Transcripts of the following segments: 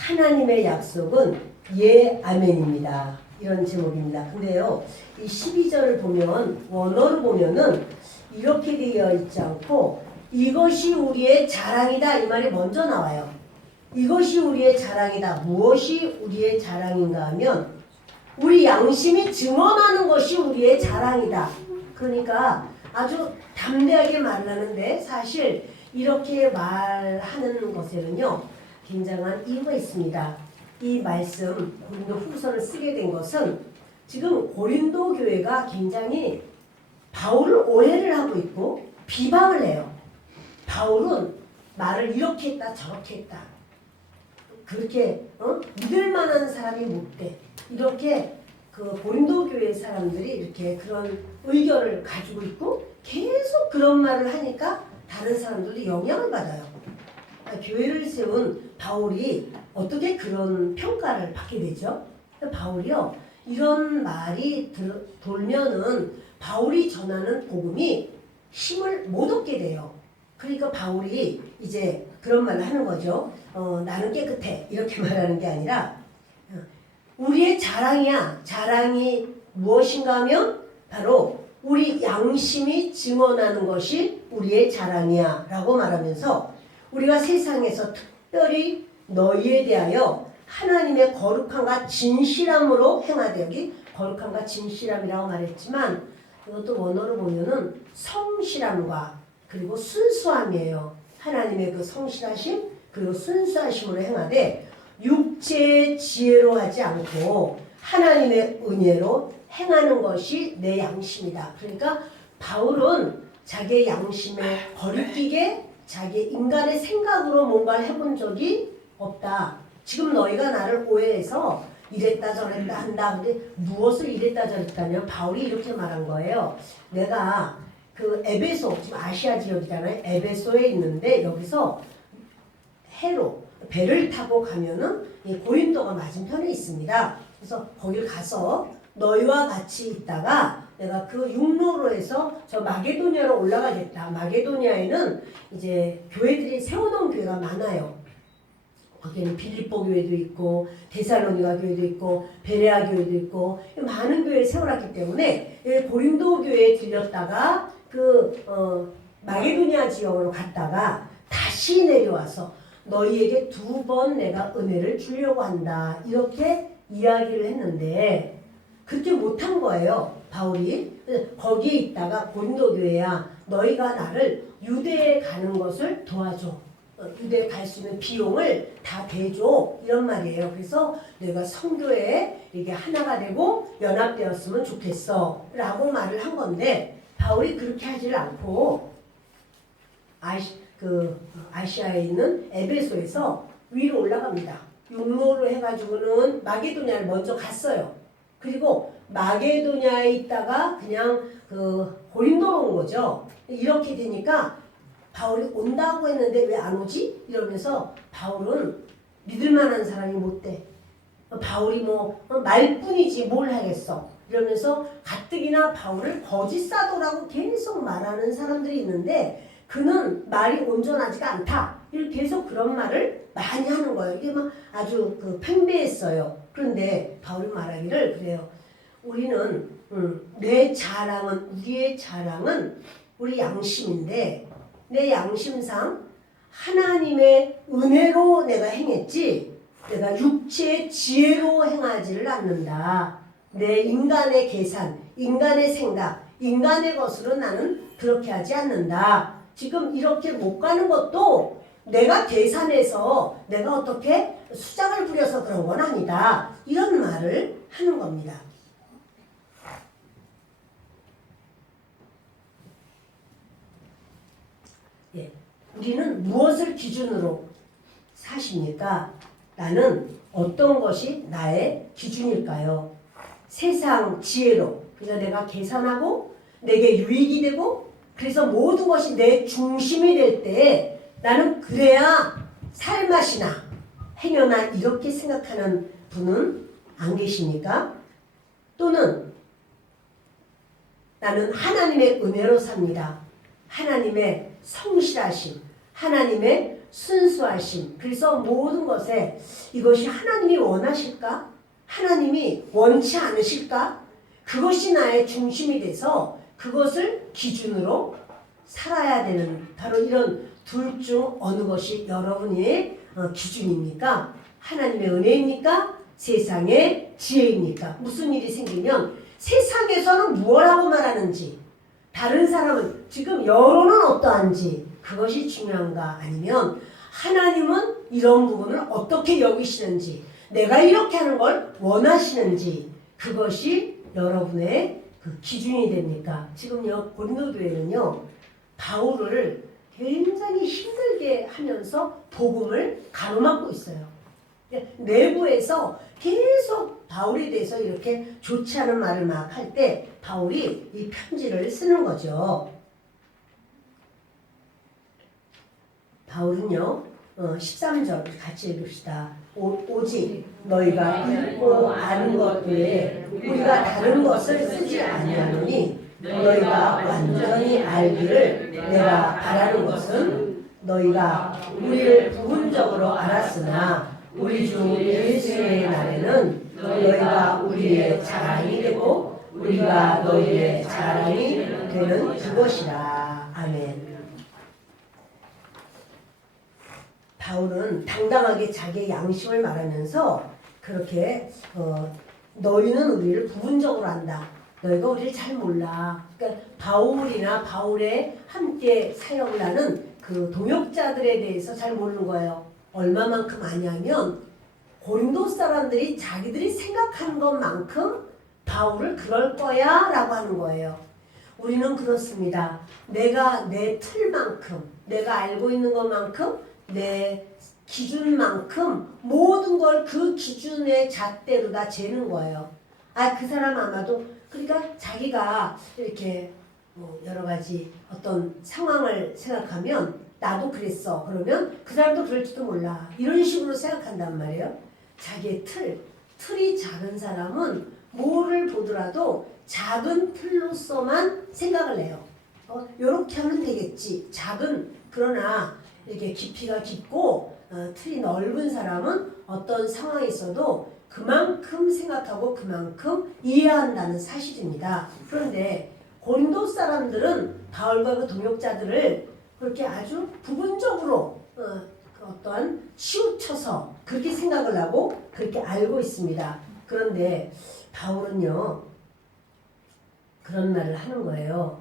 하나님의 약속은 예, 아멘입니다. 이런 제목입니다. 근데요, 이 12절을 보면, 원어로 보면은 이렇게 되어 있지 않고, 이것이 우리의 자랑이다. 이 말이 먼저 나와요. 이것이 우리의 자랑이다. 무엇이 우리의 자랑인가 하면, 우리 양심이 증언하는 것이 우리의 자랑이다. 그러니까 아주 담대하게 말을 하는데, 사실 이렇게 말하는 것에는요, 굉장한 이유가 있습니다. 이 말씀 고린도 후서를 쓰게 된 것은 지금 고린도 교회가 굉장히 바울을 오해를 하고 있고 비방을 해요. 바울은 말을 이렇게 했다 저렇게 했다. 그렇게 믿을 만한 사람이 못 돼. 이렇게 그 고린도 교회 사람들이 이렇게 그런 의견을 가지고 있고 계속 그런 말을 하니까 다른 사람들도 영향을 받아요. 교회를 세운 바울이 어떻게 그런 평가를 받게 되죠? 바울이요, 이런 말이 돌면은 바울이 전하는 복음이 힘을 못 얻게 돼요. 그러니까 바울이 이제 그런 말을 하는 거죠. 나는 깨끗해. 이렇게 말하는 게 아니라 우리의 자랑이야. 자랑이 무엇인가 하면 바로 우리 양심이 증언하는 것이 우리의 자랑이야 라고 말하면서 우리가 세상에서 특별히 너희에 대하여 하나님의 거룩함과 진실함으로 행하되, 여기 거룩함과 진실함이라고 말했지만 이것도 원어로 보면은 성실함과 그리고 순수함이에요. 하나님의 그 성실하심 그리고 순수하심으로 행하되 육체의 지혜로 하지 않고 하나님의 은혜로 행하는 것이 내 양심이다. 그러니까 바울은 자기의 양심에 거리끼게 자기 인간의 생각으로 뭔가를 해본 적이 없다. 지금 너희가 나를 오해해서 이랬다 저랬다 한다. 근데 무엇을 이랬다 저랬다냐? 바울이 이렇게 말한 거예요. 내가 그 에베소, 지금 아시아 지역이잖아요. 에베소에 있는데 여기서 해로 배를 타고 가면은 고린도가 맞은편에 있습니다. 그래서 거길 가서 너희와 같이 있다가 내가 그 육로로 해서 저 마게도냐로 올라가겠다. 마게도냐에는 이제 교회들이 세워놓은 교회가 많아요. 거기는 빌립보 교회도 있고 데살로니가 교회도 있고 베레아 교회도 있고 많은 교회를 세워놨기 때문에 고린도 교회에 들렸다가 그 마게도냐 지역으로 갔다가 다시 내려와서 너희에게 2번 내가 은혜를 주려고 한다. 이렇게 이야기를 했는데 그렇게 못한 거예요. 바울이. 거기에 있다가 고린도 교회야 너희가 나를 유대에 가는 것을 도와줘. 유대에 갈 수 있는 비용을 다 대줘. 이런 말이에요. 그래서 내가 성교에 이게 하나가 되고 연합되었으면 좋겠어. 라고 말을 한 건데 바울이 그렇게 하지를 않고 아시아에 있는 에베소에서 위로 올라갑니다. 육로로 해가지고는 마게도냐를 먼저 갔어요. 그리고 마게도냐에 있다가 그냥 그 고린도로 온 거죠. 이렇게 되니까 바울이 온다고 했는데 왜 안 오지? 이러면서 바울은 믿을 만한 사람이 못 돼. 바울이 뭐 말뿐이지 뭘 하겠어. 이러면서 가뜩이나 바울을 거짓 사도라고 계속 말하는 사람들이 있는데 그는 말이 온전하지가 않다. 이렇게 계속 그런 말을 많이 하는 거예요. 이게 막 아주 팽배했어요. 그런데 바울이 말하기를 그래요. 우리는 내 자랑은 우리의 자랑은 우리 양심인데 내 양심상 하나님의 은혜로 내가 행했지 내가 육체의 지혜로 행하지를 않는다. 내 인간의 계산, 인간의 생각, 인간의 것으로 나는 그렇게 하지 않는다. 지금 이렇게 못 가는 것도 내가 계산해서 내가 어떻게 수작을 부려서 그런 건 아니다. 이런 말을 하는 겁니다. 예, 우리는 무엇을 기준으로 사십니까? 나는 어떤 것이 나의 기준일까요? 세상 지혜로 그래서 내가 계산하고 내게 유익이 되고 그래서 모든 것이 내 중심이 될 때 나는 그래야 살맛이나 행여나 이렇게 생각하는 분은 안 계십니까? 또는 나는 하나님의 은혜로 삽니다. 하나님의 성실하심, 하나님의 순수하심. 그래서 모든 것에 이것이 하나님이 원하실까? 하나님이 원치 않으실까? 그것이 나의 중심이 돼서 그것을 기준으로 살아야 되는 바로 이런 둘 중 어느 것이 여러분의 기준입니까? 하나님의 은혜입니까? 세상의 지혜입니까? 무슨 일이 생기면 세상에서는 무엇라고 말하는지 다른 사람은 지금 여론은 어떠한지 그것이 중요한가 아니면 하나님은 이런 부분을 어떻게 여기시는지 내가 이렇게 하는 걸 원하시는지 그것이 여러분의 그 기준이 됩니까? 지금요 고린도교회는요 바울을 굉장히 힘들게 하면서 복음을 가로막고 있어요. 내부에서 계속 바울에 대해서 이렇게 좋지 않은 말을 막 할 때 바울이 이 편지를 쓰는 거죠. 바울은요 13절 같이 읽읍시다. 오직 너희가 읽고 아는 것 외에 우리가 다른 것을 쓰지 아니하노니 너희가 완전히 알기를 내가 바라는 것은 너희가 우리를 부분적으로 알았으나 우리 중 예수의 날에는 너희가 우리의 자랑이 되고 우리가 너희의 자랑이 되는 그것이라. 아멘. 바울은 당당하게 자기의 양심을 말하면서 그렇게 너희는 우리를 부분적으로 안다. 너희가 우리를 잘 몰라. 그러니까 바울이나 바울의 함께 사역을 하는 그 동역자들에 대해서 잘 모르는 거예요. 얼마만큼 아냐면 고린도 사람들이 자기들이 생각하는 것만큼 바울을 그럴 거야 라고 하는 거예요. 우리는 그렇습니다. 내가 내 틀만큼 내가 알고 있는 것만큼 내 기준만큼 모든 걸 그 기준의 잣대로 다 재는 거예요. 그 사람 아마도 그러니까 자기가 이렇게 여러 가지 어떤 상황을 생각하면 나도 그랬어. 그러면 그 사람도 그럴지도 몰라. 이런 식으로 생각한단 말이에요. 자기의 틀이 작은 사람은 뭐를 보더라도 작은 틀로서만 생각을 해요. 요렇게 하면 되겠지. 작은 그러나 이렇게 깊이가 깊고 틀이 넓은 사람은 어떤 상황에 있어도 그만큼 생각하고 그만큼 이해한다는 사실입니다. 그런데 고린도 사람들은 바울과 그 동역자들을 그렇게 아주 부분적으로 어떠한 치우쳐서 그렇게 생각을 하고 그렇게 알고 있습니다. 그런데 바울은요 그런 말을 하는 거예요.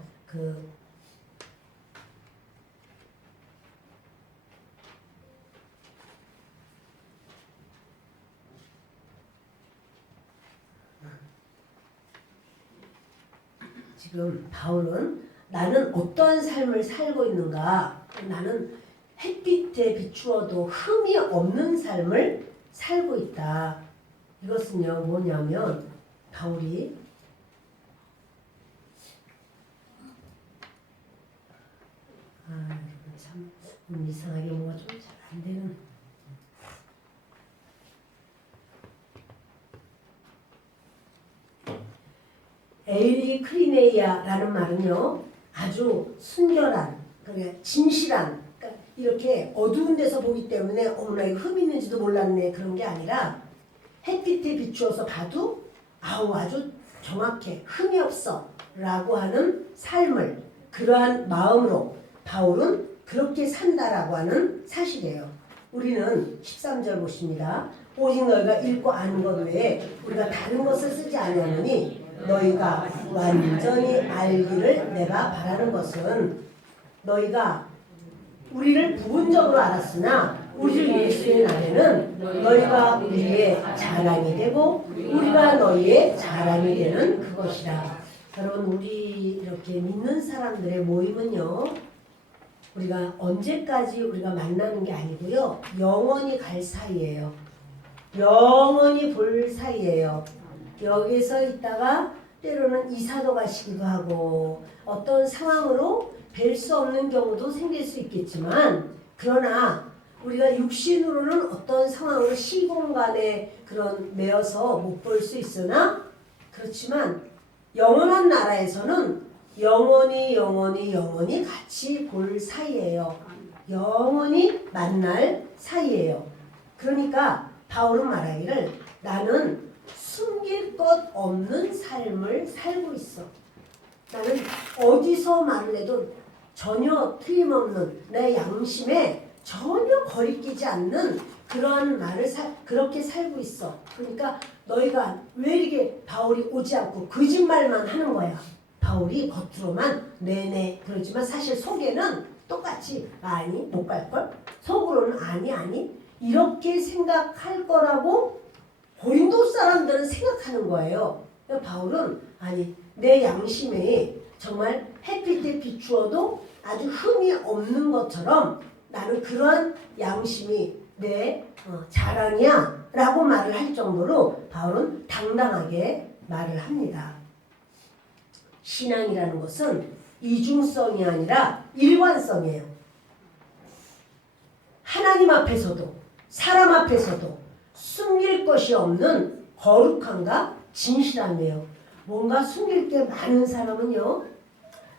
지금 바울은 나는 어떠한 삶을 살고 있는가? 나는 햇빛에 비추어도 흠이 없는 삶을 살고 있다. 이것은요 뭐냐면 바울이 참 이상하게 뭐가 좀 잘 안 되는 에일리 크리네이아라는 말은요 아주 순결한 그러니까 진실한 그러니까 이렇게 어두운 데서 보기 때문에 어머나 이거 흠 있는지도 몰랐네 그런 게 아니라 햇빛에 비추어서 봐도 아주 정확해 흠이 없어 라고 하는 삶을 그러한 마음으로 바울은 그렇게 산다라고 하는 사실이에요. 우리는 13절 보십니다. 오직 너희가 읽고 아는 것 외에 우리가 다른 것을 쓰지 아니하노니 너희가 완전히 알기를 내가 바라는 것은 너희가 우리를 부분적으로 알았으나 우리 예수의 날에는 너희가 우리의 자랑이 되고 우리가 너희의 자랑이 되는 그것이라. 여러분 우리 이렇게 믿는 사람들의 모임은요 우리가 언제까지 우리가 만나는 게 아니고요 영원히 갈 사이예요. 영원히 볼 사이예요. 여기서 있다가 때로는 이사도 가시기도 하고 어떤 상황으로 뵐 수 없는 경우도 생길 수 있겠지만 그러나 우리가 육신으로는 어떤 상황으로 시공간에 그런 매여서 못 볼 수 있으나 그렇지만 영원한 나라에서는 영원히 같이 볼 사이예요. 영원히 만날 사이예요. 그러니까 바울은 말하기를 나는 숨길 것 없는 삶을 살고 있어. 나는 어디서 말을 해도 전혀 틀림없는 내 양심에 전혀 거리끼지 않는 그러한 말을 그렇게 살고 있어. 그러니까 너희가 왜 이렇게 바울이 오지 않고 거짓말만 하는 거야. 바울이 겉으로만 네네 그러지만 사실 속에는 똑같이 아니 못 갈걸? 속으로는 아니 이렇게 생각할 거라고 고린도 사람들은 생각하는 거예요. 바울은 아니 내 양심에 정말 햇빛에 비추어도 아주 흠이 없는 것처럼 나는 그러한 양심이 내 자랑이야 라고 말을 할 정도로 바울은 당당하게 말을 합니다. 신앙이라는 것은 이중성이 아니라 일관성이에요. 하나님 앞에서도 사람 앞에서도 숨길 것이 없는 거룩함과 진실함이에요. 뭔가 숨길 게 많은 사람은요.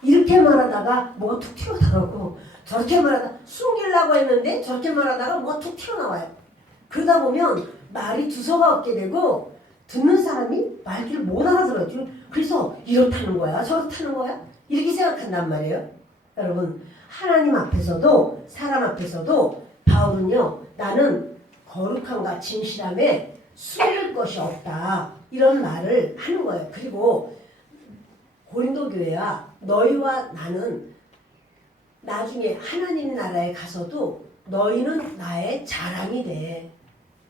이렇게 말하다가 뭐가 툭 튀어나오고 저렇게 말하다가 숨기려고 했는데 저렇게 말하다가 뭐가 툭 튀어나와요. 그러다 보면 말이 두서가 없게 되고 듣는 사람이 말귀를 못 알아들어요. 그래서 이렇다는 거야 저렇다는 거야 이렇게 생각한단 말이에요. 여러분 하나님 앞에서도 사람 앞에서도 바울은요 나는 거룩함과 진실함에 숨길 것이 없다 이런 말을 하는 거예요. 그리고 고린도 교회야 너희와 나는 나중에 하나님 나라에 가서도 너희는 나의 자랑이 돼.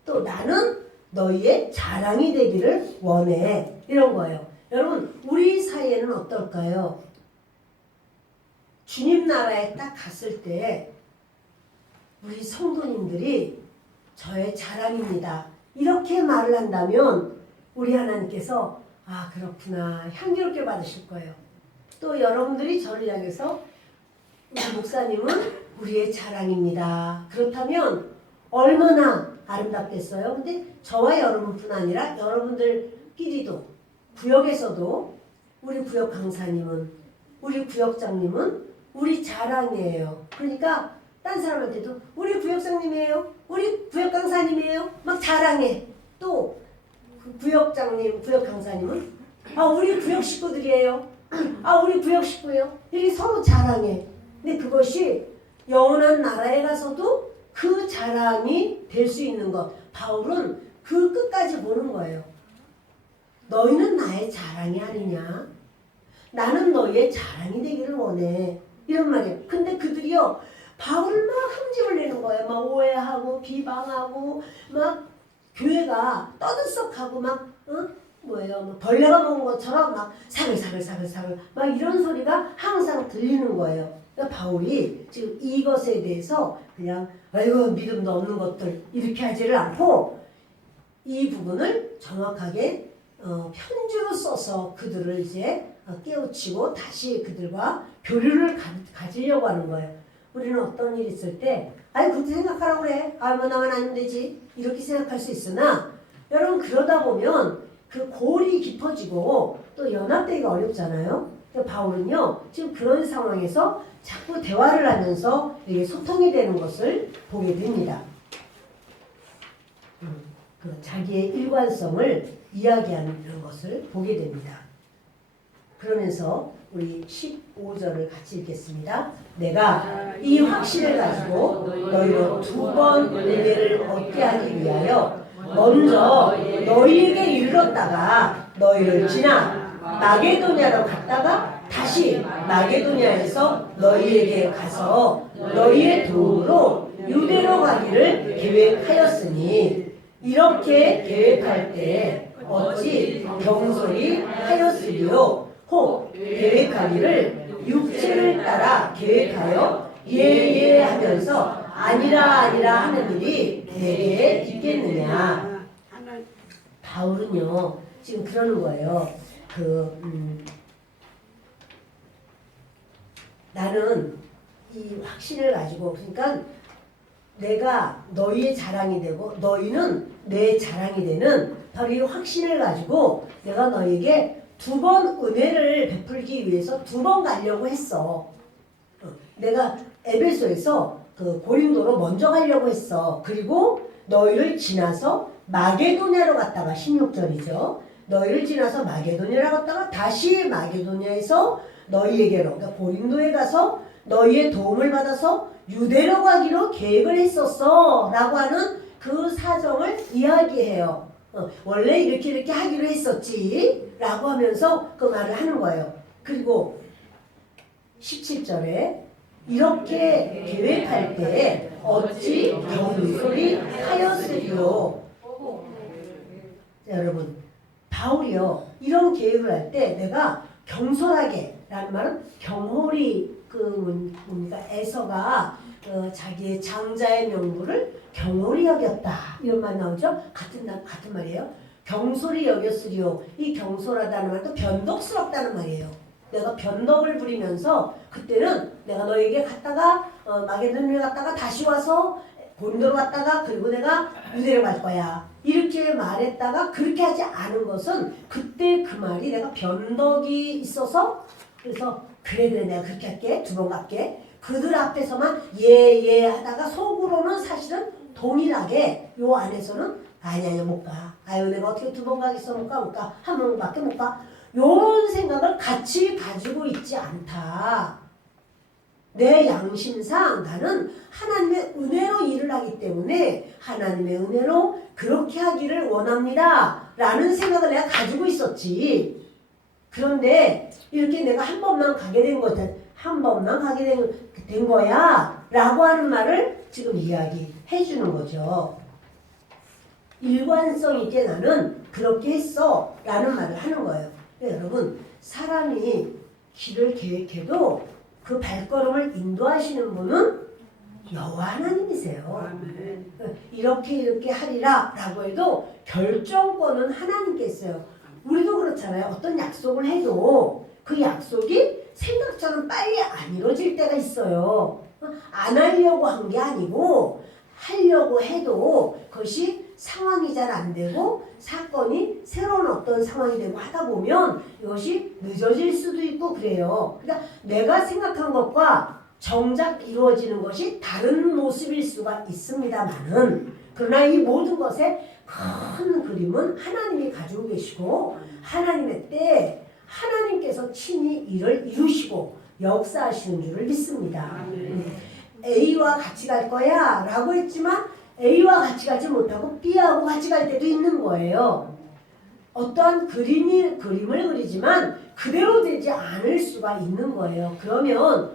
또 나는 너희의 자랑이 되기를 원해. 이런 거예요. 여러분 우리 사이에는 어떨까요? 주님 나라에 딱 갔을 때 우리 성도님들이 저의 자랑입니다. 이렇게 말을 한다면 우리 하나님께서 아 그렇구나 향기롭게 받으실 거예요. 또 여러분들이 저를 향해서 우리 목사님은 우리의 자랑입니다. 그렇다면 얼마나 아름답겠어요. 근데 저와 여러분뿐 아니라 여러분들끼리도 구역에서도 우리 구역 강사님은 우리 구역장님은 우리 자랑이에요. 그러니까 딴 사람한테도 우리 구역장님이에요. 우리 구역 강사님이에요. 막 자랑해. 또 그 구역장님, 구역 강사님은 아 우리 구역 식구들이에요. 아 우리 구역 식구예요. 이렇게 서로 자랑해. 근데 그것이 영원한 나라에 가서도 그 자랑이 될 수 있는 것. 바울은 그 끝까지 보는 거예요. 너희는 나의 자랑이 아니냐? 나는 너희의 자랑이 되기를 원해. 이런 말이에요. 근데 그들이요. 바울을 막 흠집을 내는 거예요. 막 오해하고 비방하고 막 교회가 떠들썩하고 막 뭐예요? 벌레가 먹은 것처럼 막 사글사글 막 이런 소리가 항상 들리는 거예요. 그러니까 바울이 지금 이것에 대해서 그냥 아이고 믿음도 없는 것들 이렇게 하지를 않고 이 부분을 정확하게 편지로 써서 그들을 이제 깨우치고 다시 그들과 교류를 가지려고 하는 거예요. 우리는 어떤 일이 있을 때 아이 그렇게 생각하라고 그래. 아 뭐 나만 아니면 되지. 이렇게 생각할 수 있으나 여러분 그러다 보면 그 골이 깊어지고 또 연합되기가 어렵잖아요. 바울은요 지금 그런 상황에서 자꾸 대화를 하면서 이게 소통이 되는 것을 보게 됩니다. 그 자기의 일관성을 이야기하는 것을 보게 됩니다. 그러면서 우리 15절을 같이 읽겠습니다. 내가 이 확신을 가지고 너희로 두 번 은혜를 얻게 하기 위하여 먼저 너희에게 이르렀다가 너희를 지나 마게도냐로 갔다가 다시 마게도냐에서 너희에게 가서 너희의 도움으로 유대로 가기를 계획하였으니 이렇게 계획할 때 어찌 경솔히 하였으리요 혹 계획하기를 육체를 따라 계획하여 예예 하면서 아니라 하는 일이 내게 있겠느냐. 바울은요 지금 그러는 거예요. 나는 이 확신을 가지고 그러니까 내가 너희의 자랑이 되고 너희는 내 자랑이 되는 바로 이 확신을 가지고 내가 너희에게 두 번 은혜를 베풀기 위해서 두 번 가려고 했어. 내가 에베소에서 그 고린도로 먼저 가려고 했어. 그리고 너희를 지나서 마게도냐로 갔다가 16절이죠. 너희를 지나서 마게도냐로 갔다가 다시 마게도냐에서 너희에게로, 그러니까 고린도에 가서 너희의 도움을 받아서 유대로 가기로 계획을 했었어 라고 하는 그 사정을 이야기해요. 원래 이렇게 하기로 했었지 라고 하면서 그 말을 하는 거예요. 그리고 17절에 이렇게 계획할 때 어찌 경솔히 하였으리요. 여러분, 바울이요 이런 계획을 할 때 내가 경솔하게 라는 말은 경홀이 뭡니까 에서가 자기의 장자의 명부를 경홀히 여겼다 이런 말 나오죠. 같은 말이에요. 경솔히 여겼으리요. 이 경솔하다는 말도 변덕스럽다는 말이에요. 내가 변덕을 부리면서 그때는 내가 너에게 갔다가 마게도냐에 갔다가 다시 와서 고린도로 갔다가 그리고 내가 유대로 갈 거야. 이렇게 말했다가 그렇게 하지 않은 것은 그때 그 말이 내가 변덕이 있어서 그래서 그래 내가 그렇게 할게. 2번 갈게. 그들 앞에서만 예 하다가 속으로는 사실은 동일하게 요 안에서는 아니야 못 가. 아유 내가 어떻게 2번 가겠어 못 가. 한 번밖에 못 가. 요런 생각을 같이 가지고 있지 않다. 내 양심상 나는 하나님의 은혜로 일을 하기 때문에 하나님의 은혜로 그렇게 하기를 원합니다 라는 생각을 내가 가지고 있었지. 그런데 이렇게 내가 한 번만 가게 된 거야 라고 하는 말을 지금 이야기해 주는 거죠. 일관성 있게 나는 그렇게 했어 라는 말을 하는 거예요. 여러분 사람이 길을 계획해도 그 발걸음을 인도하시는 분은 여호와 하나님이세요. 이렇게 하리라 라고 해도 결정권은 하나님께 있어요. 우리도 그렇잖아요. 어떤 약속을 해도 그 약속이 생각처럼 빨리 안 이루어질 때가 있어요. 안 하려고 한 게 아니고 하려고 해도 그것이 상황이 잘 안 되고 사건이 새로운 어떤 상황이 되고 하다 보면 이것이 늦어질 수도 있고 그래요. 그러니까 내가 생각한 것과 정작 이루어지는 것이 다른 모습일 수가 있습니다만은 그러나 이 모든 것의 큰 그림은 하나님이 가지고 계시고 하나님의 때에 하나님께서 친히 일을 이루시고 역사하시는 줄을 믿습니다. A와 같이 갈 거야 라고 했지만 A와 같이 가지 못하고 B하고 같이 갈 때도 있는 거예요. 어떠한 그림을 그리지만 그대로 되지 않을 수가 있는 거예요. 그러면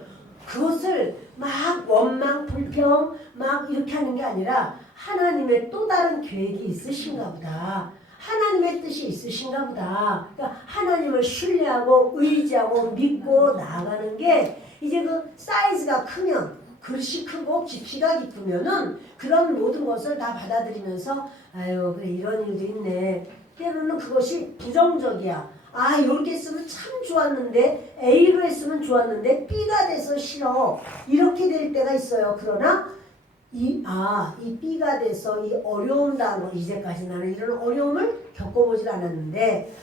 그것을 막 원망, 불평 막 이렇게 하는 게 아니라 하나님의 또 다른 계획이 있으신가 보다. 하나님의 뜻이 있으신가 보다. 그러니까 하나님을 신뢰하고 의지하고 믿고 나아가는 게 이제 그 사이즈가 크면 그릇이 크고 깊이가 깊으면은 그런 모든 것을 다 받아들이면서 아유 그래 이런 일도 있네. 때로는 그것이 부정적이야. 아 이렇게 했으면 참 좋았는데 A로 했으면 좋았는데 B가 돼서 싫어. 이렇게 될 때가 있어요. 그러나 이 B가 돼서 이 어려운 단어 이제까지 나는 이런 어려움을 겪어보질 않았는데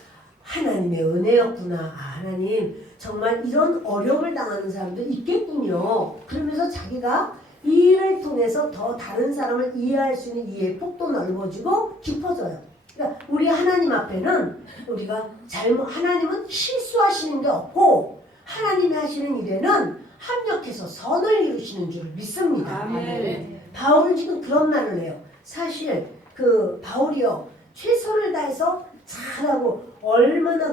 하나님의 은혜였구나. 하나님 정말 이런 어려움을 당하는 사람도 있겠군요. 그러면서 자기가 이 일을 통해서 더 다른 사람을 이해할 수 있는 이해의 폭도 넓어지고 깊어져요. 그러니까 우리 하나님 앞에는 우리가 하나님은 실수하시는 게 없고 하나님이 하시는 일에는 합력해서 선을 이루시는 줄 믿습니다. 아멘. 바울은 지금 그런 말을 해요. 사실 그 바울이요 최선을 다해서 잘하고 얼마나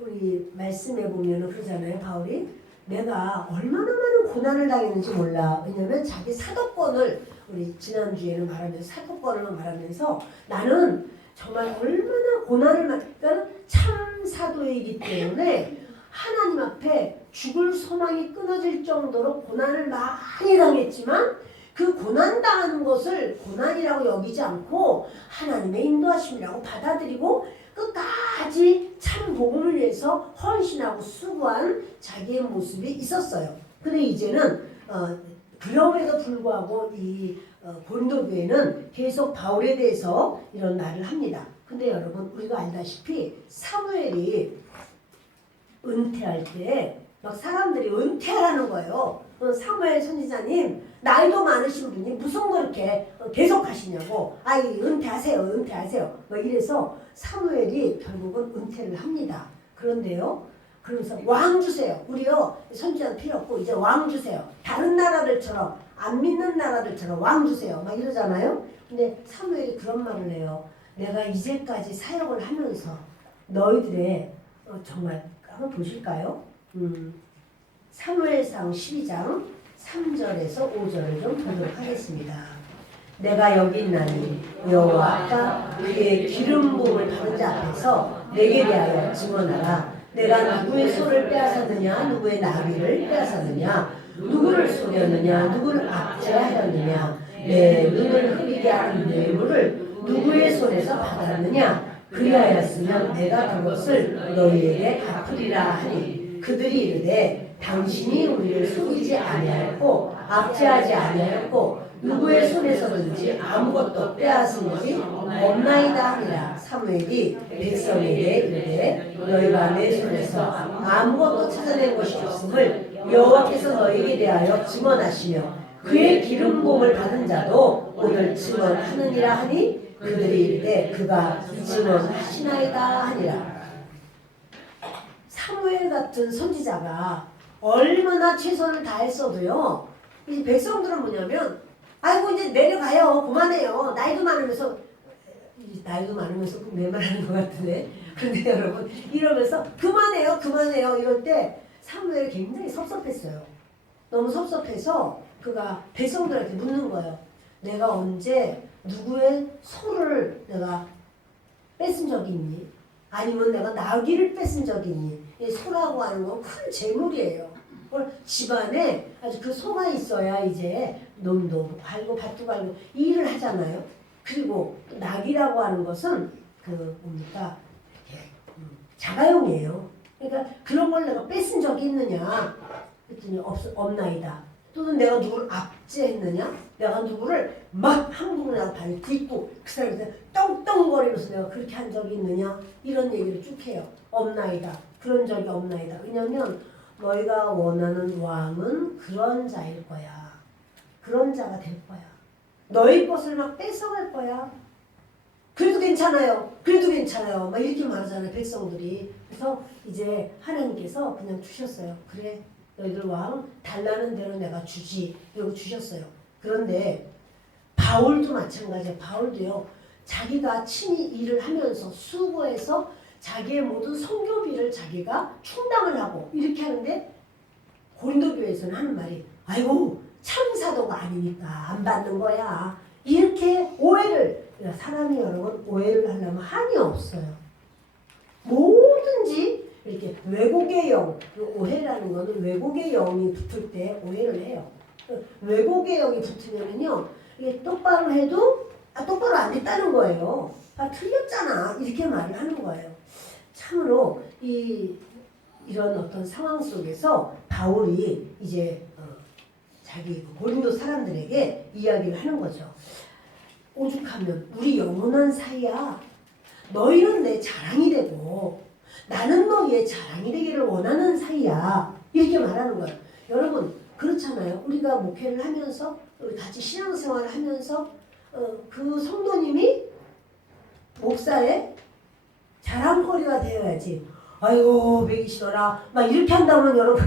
우리 말씀에 보면은 그러잖아요. 바울이 내가 얼마나 많은 고난을 당했는지 몰라. 왜냐면 자기 사도권을 우리 지난주에는 말하면서 사도권을 말하면서 나는 정말 얼마나 그러니까 참 사도이기 때문에 하나님 앞에 죽을 소망이 끊어질 정도로 고난을 많이 당했지만 그 고난당하는 것을 고난이라고 여기지 않고 하나님의 인도하심이라고 받아들이고 끝까지 참 복음을 위해서 헌신하고 수고한 자기의 모습이 있었어요. 근데 이제는 그럼에도 불구하고 이 고린도 교회는 계속 바울에 대해서 이런 말을 합니다. 근데 여러분 우리가 알다시피 사무엘이 은퇴할 때 막 사람들이 은퇴하라는 거예요. 사무엘 선지자님 나이도 많으신 분이 무슨 그렇게 계속 하시냐고. 아이 은퇴하세요 은퇴하세요 막 이래서 사무엘이 결국은 은퇴를 합니다. 그런데요 그러면서 왕 주세요. 우리요 선지자는 필요 없고 이제 왕 주세요. 다른 나라들처럼 안 믿는 나라들처럼 왕 주세요 막 이러잖아요. 근데 사무엘이 그런 말을 해요. 내가 이제까지 사역을 하면서 너희들의 정말 한번 보실까요? 사무엘상 12장 3절에서 5절을 좀 보도록 하겠습니다. 내가 여기 있나니 여호와가 그의 기름 부음을 받은 자 앞에서 내게 대하여 증언하라. 내가 누구의 소를 빼앗았느냐 누구의 나귀를 빼앗았느냐 누구를 속였느냐 누구를 압제하였느냐 내 눈을 흐리게 하는 뇌물을 누구의 손에서 받았느냐 그리하였으면 내가 그것을 너희에게 갚으리라 하니 그들이 이르되 당신이 우리를 속이지 아니하였고 압제하지 아니하였고 누구의 손에서든지 아무것도 빼앗은 것이 없나이다 하니라. 사무엘이 백성에게 이르되 너희가 내 손에서 아무것도 찾아낸 것이 없음을 여호와께서 너희에게 대하여 증언하시며 그의 기름 부음을 받은 자도 오늘 증언하느니라 하니 그들이 이르되 그가 증언하시나이다 하니라. 사무엘 같은 선지자가 얼마나 최선을 다했어도요 이 백성들은 뭐냐면 아이고 이제 내려가요 그만해요 나이도 많으면서 내 말하는 것 같은데 근데 여러분 이러면서 그만해요 이럴 때 사무엘이 굉장히 섭섭했어요. 너무 섭섭해서 그가 백성들한테 묻는 거예요. 내가 언제 누구의 소를 내가 뺏은 적이 있니? 아니면 내가 나귀를 뺏은 적이 있니? 이 소라고 하는 건 큰 재물이에요. 집안에 아주 그 소가 있어야 이제 논도 갈고 밭도 갈고 일을 하잖아요. 그리고 나귀라고 하는 것은 그 뭡니까 이렇게 자가용이에요. 그러니까 그런 걸 내가 뺏은 적이 있느냐? 그랬더니 없나이다. 또는 내가 누구를 압제했느냐? 내가 누구를 막 한국을 발 딛고 그 사람한테 떵떵거리면서 내가 그렇게 한 적이 있느냐? 이런 얘기를 쭉 해요. 없나이다. 그런 적이 없나이다. 왜냐하면 너희가 원하는 왕은 그런 자일 거야. 그런 자가 될 거야. 너희 것을 막 뺏어갈 거야. 그래도 괜찮아요. 막 이렇게 말하잖아요. 백성들이. 그래서 이제 하나님께서 그냥 주셨어요. 그래. 너희들 왕 달라는 대로 내가 주지. 이러고 주셨어요. 그런데 바울도 마찬가지예요. 바울도요. 자기가 친히 일을 하면서 수고해서 자기의 모든 선교비를 자기가 충당을 하고 이렇게 하는데 고린도 교회에서는 하는 말이 아이고 참사도가 아니니까 안 받는 거야. 이렇게 오해를 사람이 여러분 오해를 하려면 한이 없어요. 뭐든지 이렇게 왜곡의 영, 오해라는 거는 왜곡의 영이 붙을 때 오해를 해요. 왜곡의 영이 붙으면은요, 이게 똑바로 해도 똑바로 안 됐다는 거예요. 틀렸잖아 이렇게 말을 하는 거예요. 참으로 이런 어떤 상황 속에서 바울이 이제 자기 고린도 사람들에게 이야기를 하는 거죠. 오죽하면 우리 영원한 사이야. 너희는 내 자랑이 되고 나는 너희의 자랑이 되기를 원하는 사이야. 이렇게 말하는 거예요. 여러분 그렇잖아요. 우리가 목회를 하면서 우리 같이 신앙생활을 하면서 그 성도님이 목사의 자랑거리가 되어야지. 아이고 매기시더라 막 이렇게 한다면 여러분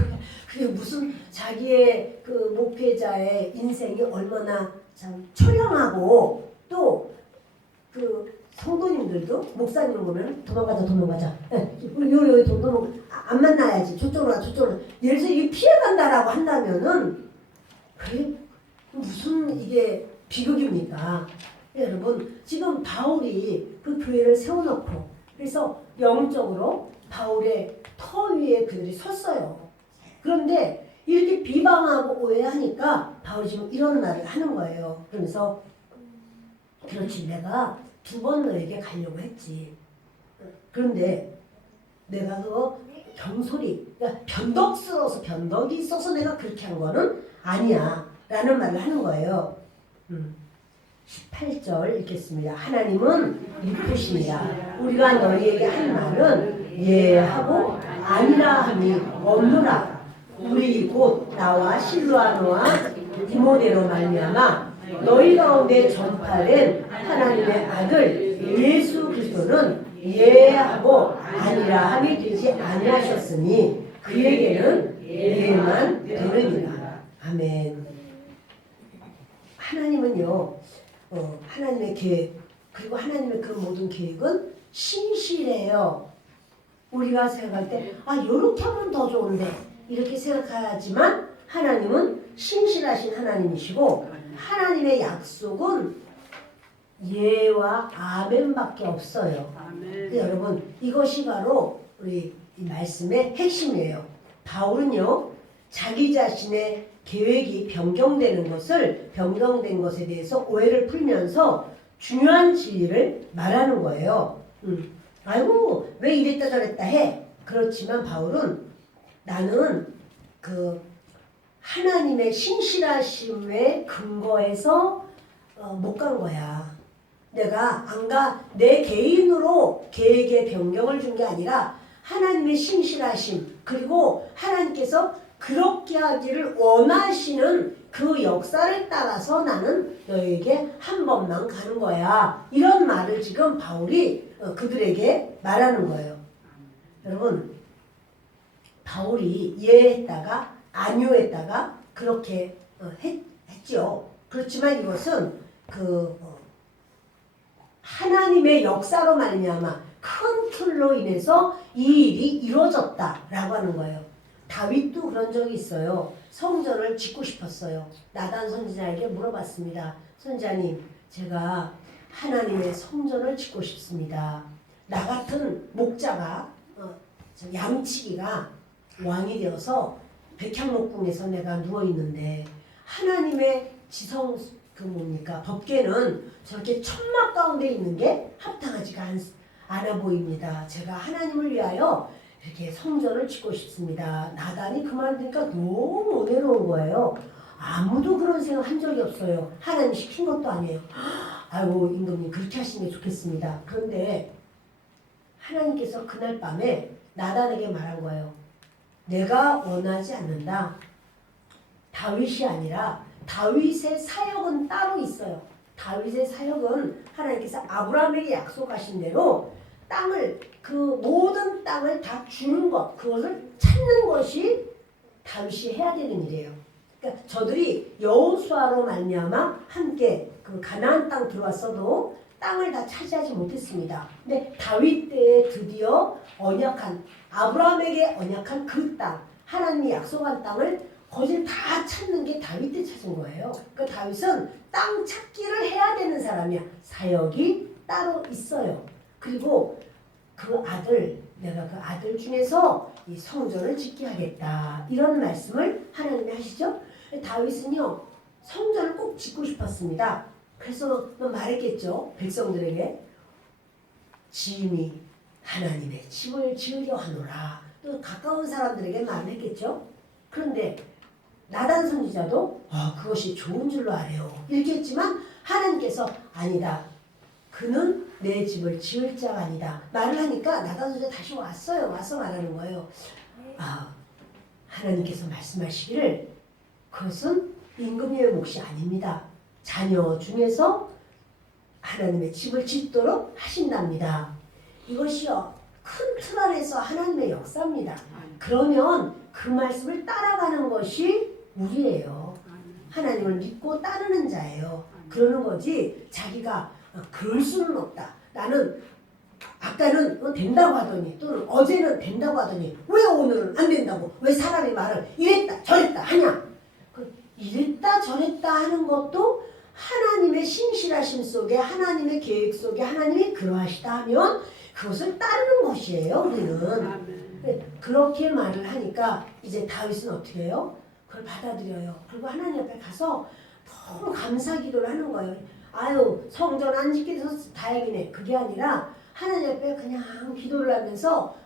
그게 무슨 자기의 그 목회자의 인생이 얼마나 참 처량하고 또 그 성도님들도 목사님 보면 도망가자 요리 도망 안 만나야지 저쪽으로 예를 들어서 이게 피해간다라고 한다면은 그게 무슨 이게 비극입니까? 여러분 지금 바울이 그 교회를 세워놓고 그래서 영적으로 바울의 터 위에 그들이 섰어요. 그런데 이렇게 비방하고 오해하니까 바울이 지금 이런 말을 하는 거예요. 그러면서 그렇지 내가 2번 너에게 가려고 했지. 그런데 내가 그거 경솔이 그러니까 변덕스러워서 변덕이 있어서 내가 그렇게 한 거는 아니야 라는 말을 하는 거예요. 18절 읽겠습니다. 하나님은 이쁘시니라. 우리가 너희에게 한 말은 예하고 아니라 함이 없노라. 우리 곧 나와 실로아노와 디모데로 말미암아 너희 가운데 전파된 하나님의 아들 예수 그리스도는 예하고 아니라 함이 되지 아니하셨으니 그에게는 예만 되느니라. 아멘. 하나님은요, 하나님의 계획, 그리고 하나님의 그 모든 계획은 신실해요. 우리가 생각할 때, 요렇게 하면 더 좋은데, 이렇게 생각하지만, 하나님은 신실하신 하나님이시고, 하나님의 약속은 예와 아멘밖에 없어요. 여러분, 이것이 바로 우리 이 말씀의 핵심이에요. 바울은요, 자기 자신의 계획이 변경된 것에 대해서 오해를 풀면서 중요한 진리를 말하는 거예요. 아이고, 왜 이랬다 저랬다 해? 그렇지만 바울은 나는 그 하나님의 신실하심에 근거해서 못 간 거야. 내가 내 개인으로 계획의 변경을 준 게 아니라 하나님의 신실하심, 그리고 하나님께서 그렇게 하기를 원하시는 그 역사를 따라서 나는 너에게 한 번만 가는 거야. 이런 말을 지금 바울이 그들에게 말하는 거예요. 여러분, 바울이 예했다가 아니오했다가 그렇게 했죠. 그렇지만 이것은 하나님의 역사로 말미암아 큰 틀로 인해서 이 일이 이루어졌다라고 하는 거예요. 다윗도 그런 적이 있어요. 성전을 짓고 싶었어요. 나단 선지자에게 물어봤습니다. 선지자님, 제가 하나님의 성전을 짓고 싶습니다. 나 같은 목자가 양치기가 왕이 되어서 백향목궁에서 내가 누워있는데 하나님의 지성 법궤는 저렇게 천막 가운데 있는 게 합당하지가 않아 보입니다. 제가 하나님을 위하여 이렇게 성전을 짓고 싶습니다. 나단이 그 말 들으니까 너무 은혜로운 거예요. 아무도 그런 생각 한 적이 없어요. 하나님 시킨 것도 아니에요. 아이고, 임금님 그렇게 하시는 게 좋겠습니다. 그런데 하나님께서 그날 밤에 나단에게 말한 거예요. 내가 원하지 않는다. 다윗이 아니라 다윗의 사역은 따로 있어요. 다윗의 사역은 하나님께서 아브라함에게 약속하신 대로 그 모든 땅을 다 주는 것, 그것을 찾는 것이 다윗이 해야 되는 일이에요. 그러니까 저들이 여호수아로 말미암아 함께 그 가나안 땅 들어왔어도 땅을 다 차지하지 못했습니다. 근데 다윗 때에 드디어 아브라함에게 언약한 그 땅, 하나님이 약속한 땅을 거길 다 찾는 게 다윗 때 찾은 거예요. 그러니까 다윗은 땅 찾기를 해야 되는 사람이야. 사역이 따로 있어요. 그리고 내가 그 아들 중에서 이 성전을 짓게 하겠다. 이런 말씀을 하나님이 하시죠. 다윗은요, 성전을 꼭 짓고 싶었습니다. 그래서 말했겠죠. 백성들에게. 지음이 하나님의 집을 지으려 하노라. 또 가까운 사람들에게 말했겠죠. 그런데 나단 선지자도 그것이 좋은 줄로 아래요. 이렇게 했지만 하나님께서 아니다. 그는 내 집을 지을 자가 아니다. 말을 하니까 나단 선지자 다시 왔어요. 와서 말하는 거예요. 하나님께서 말씀하시기를 그것은 임금님의 몫이 아닙니다. 자녀 중에서 하나님의 집을 짓도록 하신답니다. 이것이요, 큰 틀 안에서 하나님의 역사입니다. 그러면 그 말씀을 따라가는 것이 우리예요. 하나님을 믿고 따르는 자예요. 그러는 거지 자기가 그럴 수는 없다. 나는 아까는 된다고 하더니 또는 어제는 된다고 하더니 왜 오늘은 안 된다고, 왜 사람이 말을 이랬다 저랬다 하냐. 이랬다 저랬다 하는 것도 하나님의 신실하심 속에, 하나님의 계획 속에 하나님이 그러하시다 하면 그것을 따르는 것이에요. 우리는 그렇게 말을 하니까 이제 다윗은 어떻게 해요? 그걸 받아들여요. 그리고 하나님 앞에 가서 너무 감사 기도를 하는 거예요. 성전 안 짓게 돼서 다행이네. 그게 아니라 하나님 앞에 그냥 기도를 하면서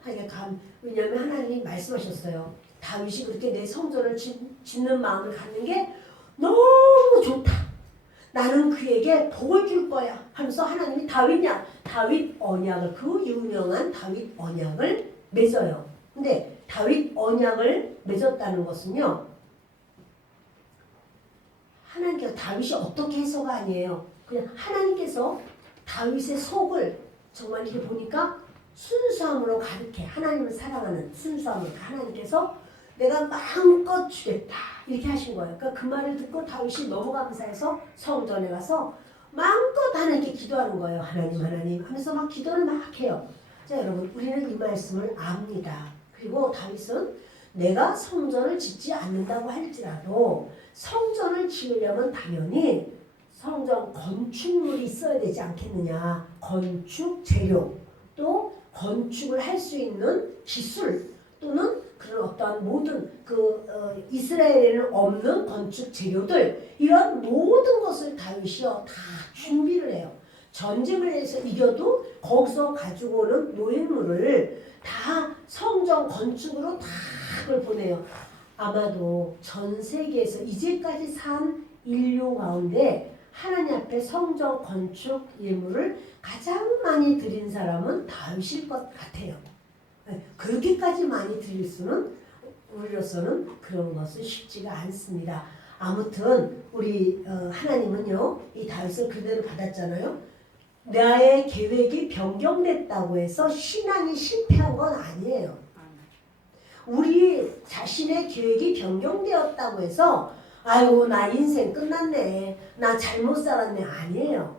왜냐하면 하나님이 말씀하셨어요. 다윗이 그렇게 내 성전을 짓는 마음을 갖는 게 너무 좋다. 나는 그에게 복을 줄 거야 하면서 하나님이 다윗 언약을, 그 유명한 다윗 언약을 맺어요. 근데 다윗 언약을 맺었다는 것은요. 하나님께서 다윗이 어떻게 해서가 아니에요. 그냥 하나님께서 다윗의 속을 정말 이렇게 보니까 순수함으로 가득해. 하나님을 사랑하는 순수함으로 하나님께서 내가 마음껏 주겠다 이렇게 하신 거예요. 그러니까 그 말을 듣고 다윗이 너무 감사해서 성전에 가서 마음껏 하나님께 기도하는 거예요. 하나님 하나님 하면서 막 기도를 막 해요. 자 여러분 우리는 이 말씀을 압니다. 그리고 다윗은 내가 성전을 짓지 않는다고 할지라도 성전을 지으려면 당연히 성전 건축물이 있어야 되지 않겠느냐. 건축 재료 또 건축을 할 수 있는 기술 또는 그런 어떠한 모든 이스라엘에는 없는 건축 재료들 이런 모든 것을 다윗이요 다 준비를 해요. 전쟁을 해서 이겨도 거기서 가지고 오는 노예물을 다 성전 건축으로 다 그걸 보내요. 아마도 전 세계에서 이제까지 산 인류 가운데 하나님 앞에 성전 건축 예물을 가장 많이 드린 사람은 다윗일 것 같아요. 그렇게까지 많이 드릴 수는 우리로서는 그런 것은 쉽지가 않습니다. 아무튼 우리 하나님은요 이 다윗을 그대로 받았잖아요. 나의 계획이 변경됐다고 해서 신앙이 실패한 건 아니에요. 우리 자신의 계획이 변경되었다고 해서 아이고 나 인생 끝났네 나 잘못 살았네 아니에요.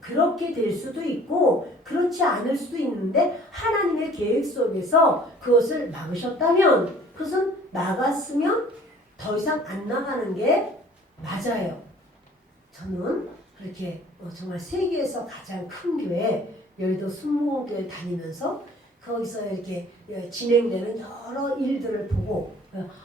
그렇게 될 수도 있고 그렇지 않을 수도 있는데 하나님의 계획 속에서 그것을 막으셨다면 그것은 나갔으면 더 이상 안 나가는 게 맞아요. 저는 그렇게 정말 세계에서 가장 큰 교회 여의도 순복음교회 다니면서 거기서 이렇게 진행되는 여러 일들을 보고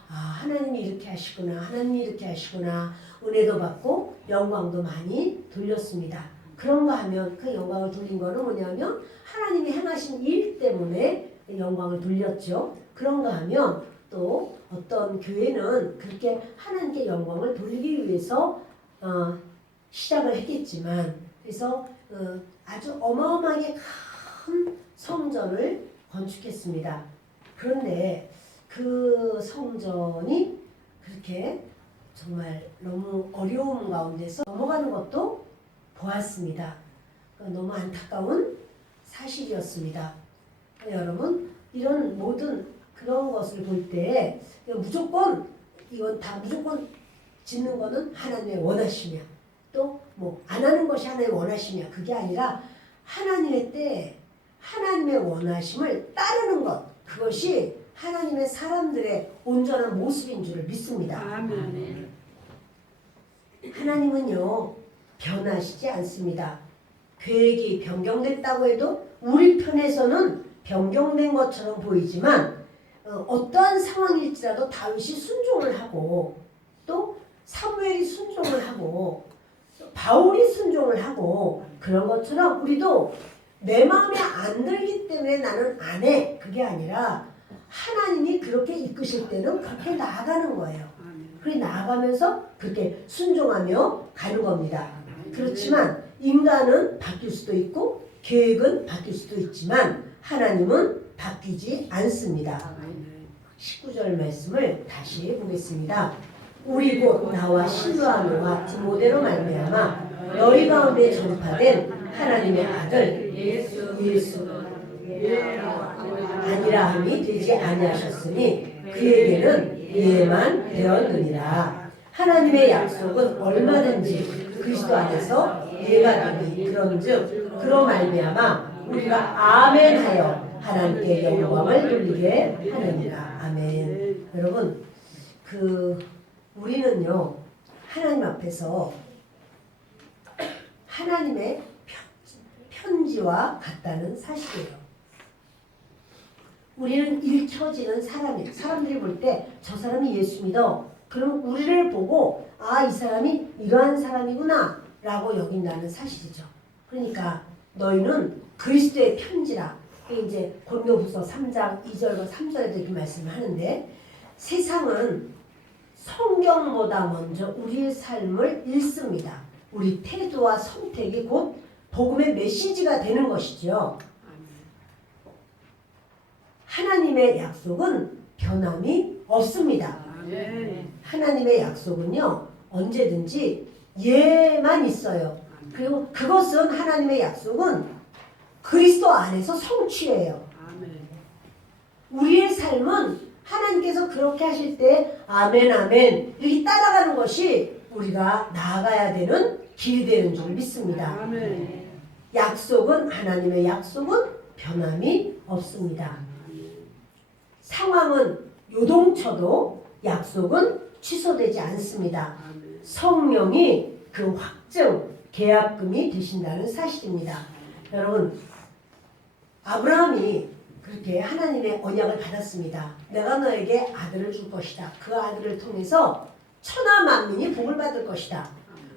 하나님이 이렇게 하시구나 하나님이 이렇게 하시구나 은혜도 받고 영광도 많이 돌렸습니다. 그런가 하면 그 영광을 돌린 거는 뭐냐면 하나님이 행하신 일 때문에 영광을 돌렸죠. 그런가 하면 또 어떤 교회는 그렇게 하나님께 영광을 돌리기 위해서 시작을 했겠지만 그래서 아주 어마어마하게 큰 성전을 건축했습니다. 그런데 그 성전이 그렇게 정말 너무 어려움 가운데서 넘어가는 것도 보았습니다. 너무 안타까운 사실이었습니다. 여러분 이런 모든 그런 것을 볼 때 무조건 이건 다 무조건 짓는 거는 하나님의 원하심이야. 또 뭐 안 하는 것이 하나님의 원하심이야. 그게 아니라 하나님의 때 하나님의 원하심을 따르는 것 그것이 하나님의 사람들의 온전한 모습인 줄을 믿습니다. 아멘. 하나님은요 변하시지 않습니다. 계획이 변경됐다고 해도 우리 편에서는 변경된 것처럼 보이지만 어떠한 상황일지라도 다윗이 순종을 하고 또 사무엘이 순종을 하고 바울이 순종을 하고 그런 것처럼 우리도 내 마음에 안 들기 때문에 나는 안 해. 그게 아니라 하나님이 그렇게 이끄실 때는 그렇게 나아가는 거예요. 그렇게 나아가면서 그렇게 순종하며 가는 겁니다. 그렇지만 인간은 바뀔 수도 있고 계획은 바뀔 수도 있지만 하나님은 바뀌지 않습니다. 19절 말씀을 다시 보겠습니다. 우리 곧 나와 실로아노와 디모데로 말미암아 너희 가운데 전파된 하나님의 아들 예수 아니라 함이 되지 아니하셨으니 그에게는 예만 되었느니라. 하나님의 약속은 얼마든지 그리스도 안에서 예가 되니 그런즉 그로 말미암아 우리가 아멘하여 하나님께 영광을 돌리게 하느니라. 아멘. 여러분 우리는요 하나님 앞에서 하나님의 편지와 같다는 사실이에요. 우리는 읽혀지는 사람이에요. 사람들이 볼 때 저 사람이 예수 믿어. 그럼 우리를 보고 이 사람이 이러한 사람이구나 라고 여긴다는 사실이죠. 그러니까 너희는 그리스도의 편지라. 이제 고린도후서 3장 2절과 3절에도 이렇게 말씀을 하는데 세상은 성경보다 먼저 우리의 삶을 읽습니다. 우리 태도와 선택이 곧 복음의 메시지가 되는 것이죠. 하나님의 약속은 변함이 없습니다. 하나님의 약속은요 언제든지 예만 있어요. 그리고 그것은 하나님의 약속은 그리스도 안에서 성취해요. 우리의 삶은 하나님께서 그렇게 하실 때 아멘 아멘 이렇게 따라가는 것이 우리가 나아가야 되는 길이 되는 줄 믿습니다. 약속은 하나님의 약속은 변함이 없습니다. 상황은 요동쳐도 약속은 취소되지 않습니다. 성령이 그 확증, 계약금이 되신다는 사실입니다. 여러분, 아브라함이 그렇게 하나님의 언약을 받았습니다. 내가 너에게 아들을 줄 것이다. 그 아들을 통해서 천하 만민이 복을 받을 것이다.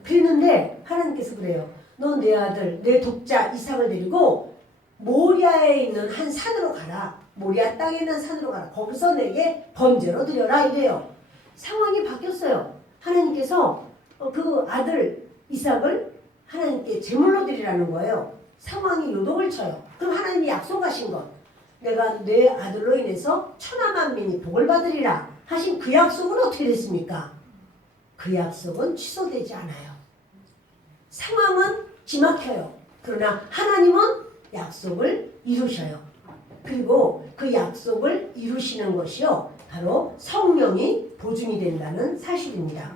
그랬는데 하나님께서 그래요. 너 내 아들, 내 독자 이삭을 데리고 모리아에 있는 한 산으로 가라. 모리아 땅에 있는 산으로 가라. 거기서 내게 번제로 드려라 이래요. 상황이 바뀌었어요. 하나님께서 그 아들 이삭을 하나님께 제물로 드리라는 거예요. 상황이 요동을 쳐요. 그럼 하나님이 약속하신 것, 내가 내 아들로 인해서 천하 만민이 복을 받으리라 하신 그 약속은 어떻게 됐습니까? 그 약속은 취소되지 않아요. 상황은 기막혀요. 그러나 하나님은 약속을 이루셔요. 그리고 그 약속을 이루시는 것이요 바로 성령이 보증이 된다는 사실입니다.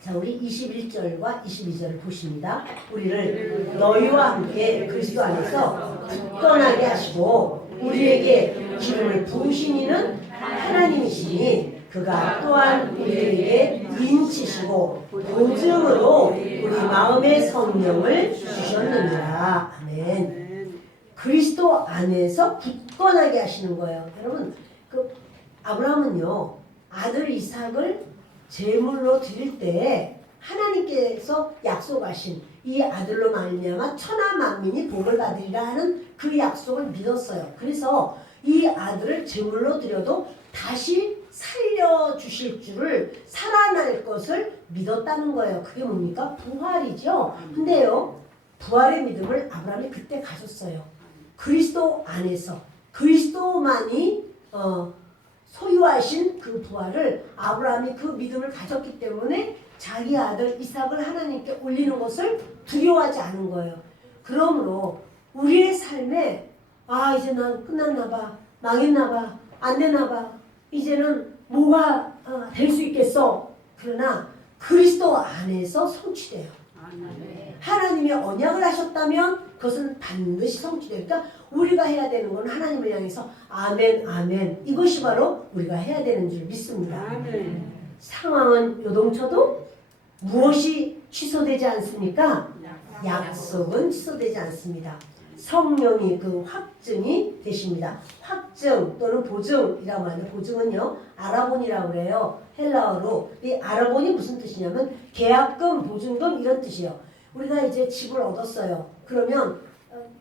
자, 우리 21절과 22절을 보십니다. 우리를 너희와 함께 그리스도 안에서 굳건하게 하시고 우리에게 기름을 부으신 이는 하나님이시니 그가 또한 우리에게 인치시고 보증으로 우리 마음의 성령을 주셨느니라. 아멘. 그리스도 안에서 굳건하게 하시는 거예요. 여러분, 그 아브라함은요 아들 이삭을 제물로 드릴 때 하나님께서 약속하신 이 아들로 말미암아 천하 만민이 복을 받으리라 하는 그 약속을 믿었어요. 그래서 이 아들을 제물로 드려도 다시 살려주실 줄을, 살아날 것을 믿었다는 거예요. 그게 뭡니까? 부활이죠. 근데요 부활의 믿음을 아브라함이 그때 가졌어요. 그리스도 안에서 그리스도만이 소유하신 그 부활을 아브라함이 그 믿음을 가졌기 때문에 자기 아들 이삭을 하나님께 올리는 것을 두려워하지 않은 거예요. 그러므로 우리의 삶에 이제 난 끝났나 봐, 망했나 봐, 안 되나 봐, 이제는 뭐가 될 수 있겠어. 그러나 그리스도 안에서 성취돼요. 하나님이 언약을 하셨다면 그것은 반드시 성취돼요. 그러니까 우리가 해야 되는 건 하나님을 향해서 아멘 아멘 이것이 바로 우리가 해야 되는 줄 믿습니다. 아멘. 상황은 요동쳐도 무엇이 취소되지 않습니까? 약속은 취소되지 않습니다. 성령이 그 확증이 되십니다. 확증 또는 보증이라고 하는데 보증은요 아라본이라고 그래요. 헬라어로. 이 아라본이 무슨 뜻이냐면 계약금, 보증금 이런 뜻이에요. 우리가 이제 집을 얻었어요. 그러면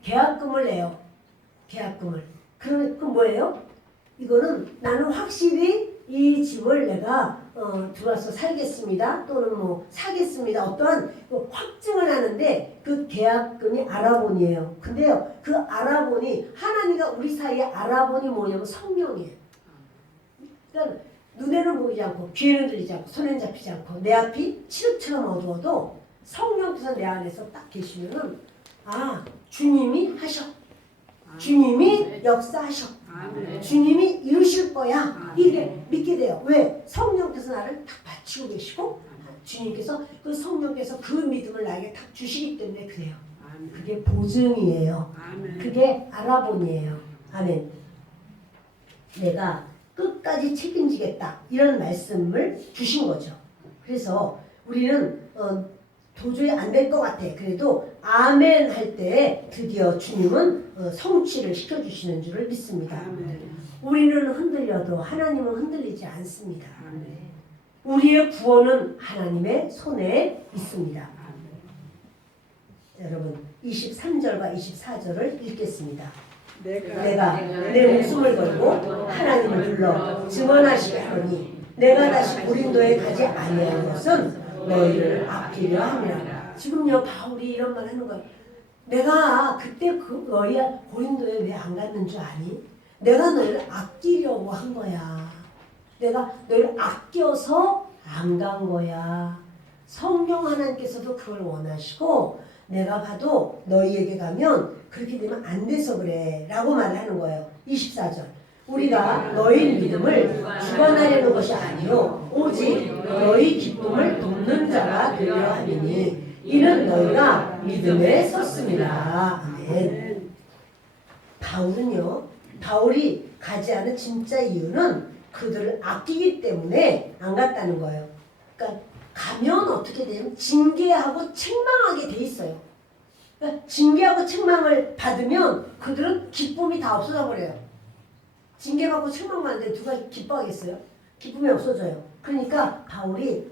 계약금을 내요. 계약금을. 그럼 뭐예요? 이거는 나는 확실히 이 집을 내가 들어와서 살겠습니다. 또는 뭐 사겠습니다. 어떠한 확증을 하는데 그 계약금이 아라본이에요. 근데요 그 아라본이 하나님과 우리 사이에 아라본이 뭐냐면 성령이에요. 그러니까 눈에는 보이지 않고 귀에는 들리지 않고 손에는 잡히지 않고 내 앞이 칠흑처럼 어두워도 성령께서 내 안에서 딱 계시면은 주님이 하셔. 주님이 역사하셔. 주님이 이루실 거야. 이렇게 믿게 돼요. 왜? 성령께서 나를 딱 받치고 계시고 주님께서 그 성령께서 그 믿음을 나에게 딱 주시기 때문에 그래요. 그게 보증이에요. 그게 아라본이에요. 아멘. 내가 끝까지 책임지겠다. 이런 말씀을 주신 거죠. 그래서 우리는 도저히 안 될 것 같아. 그래도 아멘 할 때 드디어 주님은 성취를 시켜주시는 줄을 믿습니다. 아멘. 우리는 흔들려도 하나님은 흔들리지 않습니다. 아멘. 우리의 구원은 하나님의 손에 있습니다. 아멘. 여러분 23절과 24절을 읽겠습니다. 내가 내 목숨을 걸고 하나님을 불러 증언하시게 하노니 내가 다시 고린도에 가지 아니한 것은 너희를 아끼려 함이라. 지금요 바울이 이런 말 하는 거예요. 내가 그때 너희 고린도에 왜 안 갔는 줄 아니? 내가 너를 아끼려고 한 거야. 내가 너를 아껴서 안 간 거야. 성령 하나님께서도 그걸 원하시고 내가 봐도 너희에게 가면 그렇게 되면 안 돼서 그래 라고 말하는 거예요. 24절 우리가 너희 믿음을 주관하려는 것이 아니요 오직 너희 기쁨을 돕는 자가 되려 함이니 이는 너희가 믿음에 섰습니다. 아멘. 바울은요, 바울이 가지 않은 진짜 이유는 그들을 아끼기 때문에 안 갔다는 거예요. 그러니까 가면 어떻게 되면 징계하고 책망하게 돼 있어요. 그러니까 징계하고 책망을 받으면 그들은 기쁨이 다 없어져 버려요. 징계받고 책망받는데 누가 기뻐하겠어요? 기쁨이 없어져요. 그러니까 바울이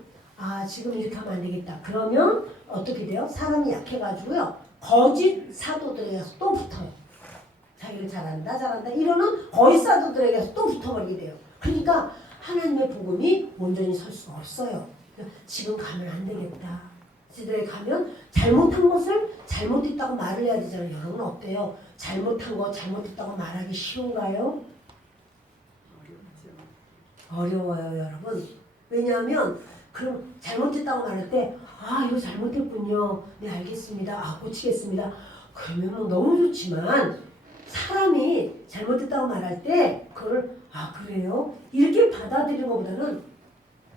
지금 이렇게 하면 안 되겠다. 그러면 어떻게 돼요? 사람이 약해가지고요. 거짓 사도들에게서 또 붙어요. 자기를 잘한다 이러는 거짓 사도들에게서 또 붙어버리게 돼요. 그러니까 하나님의 복음이 온전히 설 수가 없어요. 지금 가면 안 되겠다. 지들에 가면 잘못한 것을 잘못했다고 말을 해야 되잖아요. 여러분 어때요? 잘못한 거 잘못했다고 말하기 쉬운가요? 어려워요, 여러분. 왜냐하면 그럼 잘못했다고 말할 때 이거 잘못했군요. 네, 알겠습니다. 고치겠습니다. 그러면 뭐 너무 좋지만 사람이 잘못했다고 말할 때 그걸 그래요? 이렇게 받아들이는 것보다는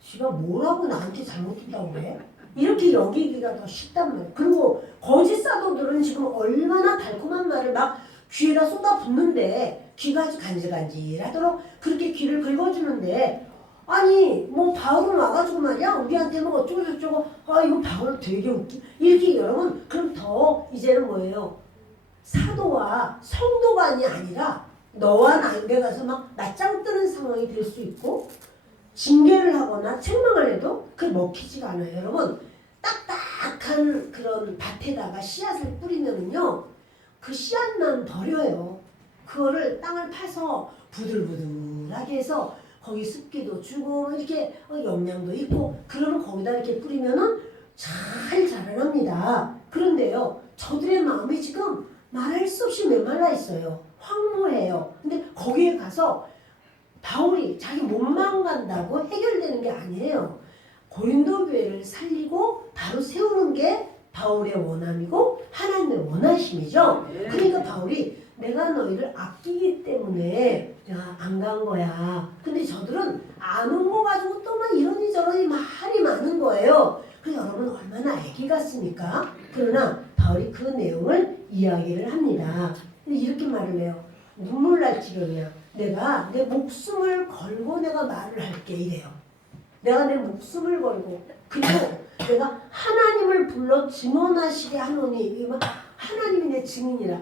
지가 뭐라고 나한테 잘못했다고 그래? 이렇게 여기기가 더 쉽단 말이에요. 그리고 거짓 사도들은 지금 얼마나 달콤한 말을 막 귀에다 쏟아붓는데 귀가 아주 간질간질하도록 그렇게 귀를 긁어주는데 아니 뭐 바울은 와가지고 말이야 우리한테 뭐 어쩌고 저쩌고 이거 바울 되게 웃기 이렇게 여러분 그럼 더 이제는 뭐예요? 사도와 성도관이 아니라 너와 나에게 가서 막 맞짱 뜨는 상황이 될 수 있고 징계를 하거나 책망을 해도 그게 먹히지가 않아요. 여러분 딱딱한 그런 밭에다가 씨앗을 뿌리면은요 그 씨앗만 버려요. 그거를 땅을 파서 부들부들하게 해서 거기 습기도 주고 이렇게 영양도 있고 그러면 거기다 이렇게 뿌리면은 잘 자라납니다. 그런데요 저들의 마음이 지금 말할 수 없이 메말라 있어요. 황무해요. 근데 거기에 가서 바울이 자기 몸만 간다고 해결되는 게 아니에요. 고린도 교회를 살리고 바로 세우는 게 바울의 원함이고 하나님의 원하심이죠. 그러니까 바울이 내가 너희를 아끼기 때문에 안 간 거야. 근데 저들은 안 온 거 가지고 또 막 이러니 저러니 말이 많은 거예요. 그 여러분 얼마나 애기 같습니까? 그러나 바울이 그 내용을 이야기를 합니다. 이렇게 말을 해요. 눈물 날 지경이야. 내가 내 목숨을 걸고 내가 말을 할게 이래요. 내가 내 목숨을 걸고 그리고 내가 하나님을 불러 증언하시게 하노니 하나님이 내 증인이라.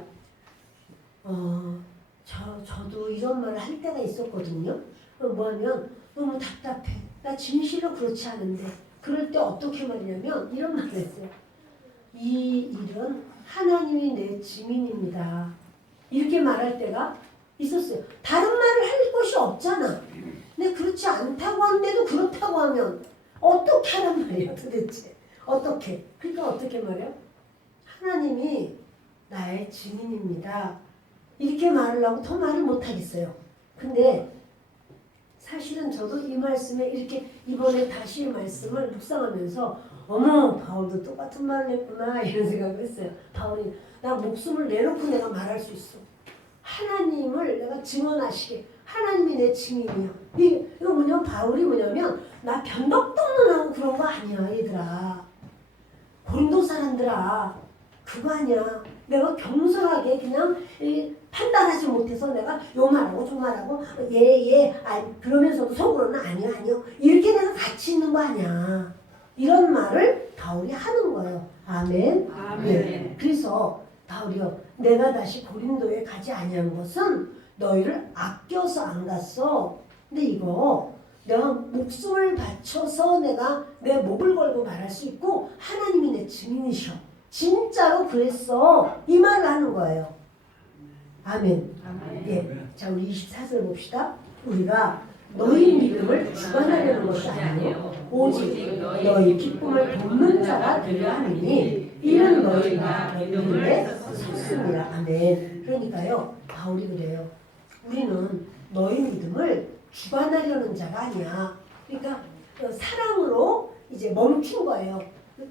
저도 이런 말을 할 때가 있었거든요. 뭐하면 너무 답답해. 나 진실로 그렇지 않은데 그럴 때 어떻게 말이냐면 이런 말을 했어요. 이 일은 하나님이 내 증인입니다. 이렇게 말할 때가 있었어요. 다른 말을 할 것이 없잖아. 근데 그렇지 않다고 하는데도 그렇다고 하면 어떻게 하란 말이에요 도대체. 어떻게. 그러니까 어떻게 말해요? 하나님이 나의 증인입니다. 이렇게 말을 하고 더 말을 못하겠어요. 근데 사실은 저도 이 말씀에 이렇게 이번에 다시 말씀을 묵상하면서 어머 바울도 똑같은 말을 했구나 이런 생각을 했어요. 바울이 나 목숨을 내놓고 내가 말할 수 있어. 하나님을 내가 증언하시게 하나님이 내 증인이야. 이거 뭐냐면 바울이 뭐냐면 나 변덕동문하고 그런 거 아니야 얘들아. 고린도 사람들아 그거 아니야. 내가 겸손하게 그냥 판단하지 못해서 내가 요 말하고 저 말하고 그러면서도 속으로는 아니요 이렇게 내가 같이 있는 거 아니야. 이런 말을 바울이 하는 거예요. 아멘. 네. 그래서 바울이요 내가 다시 고린도에 가지 아니한 것은 너희를 아껴서 안 갔어. 근데 이거 내가 목숨을 바쳐서 내가 내 목을 걸고 말할 수 있고 하나님이 내 증인이셔. 진짜로 그랬어. 이 말을 하는 거예요. 아멘. 예. 자 우리 24절 봅시다. 우리가 너희 믿음을 주관하려는 것이 아니요 오직 너희 기쁨을 돕는 자가 되려 함이니 이는 너희가 믿음에 섰습니다. 아멘. 그러니까요 바울이 그래요. 우리는 너희 믿음을 주관하려는 자가 아니야. 그러니까 사랑으로 이제 멈춘 거예요.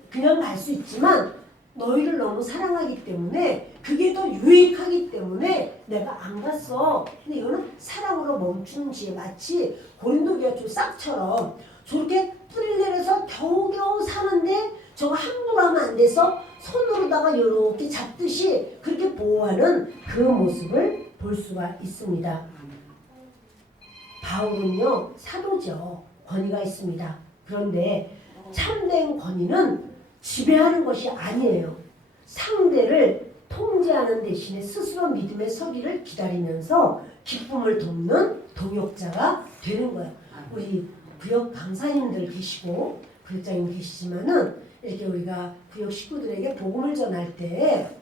그냥 갈 수 있지만 너희를 너무 사랑하기 때문에 그게 더 유익하기 때문에 내가 안 갔어. 근데 이거는 사랑으로 멈추는 지에 마치 고린도교회 싹처럼 저렇게 뿌리를 내려서 겨우겨우 사는데 저거 함부로 하면 안 돼서 손으로다가 이렇게 잡듯이 그렇게 보호하는 그 모습을 볼 수가 있습니다. 바울은요 사도죠. 권위가 있습니다. 그런데 참된 권위는 지배하는 것이 아니에요. 상대를 통제하는 대신에 스스로 믿음의 서기를 기다리면서 기쁨을 돕는 동역자가 되는 거예요. 우리 구역 강사님들 계시고 구역장님 계시지만은 이렇게 우리가 구역 식구들에게 복음을 전할 때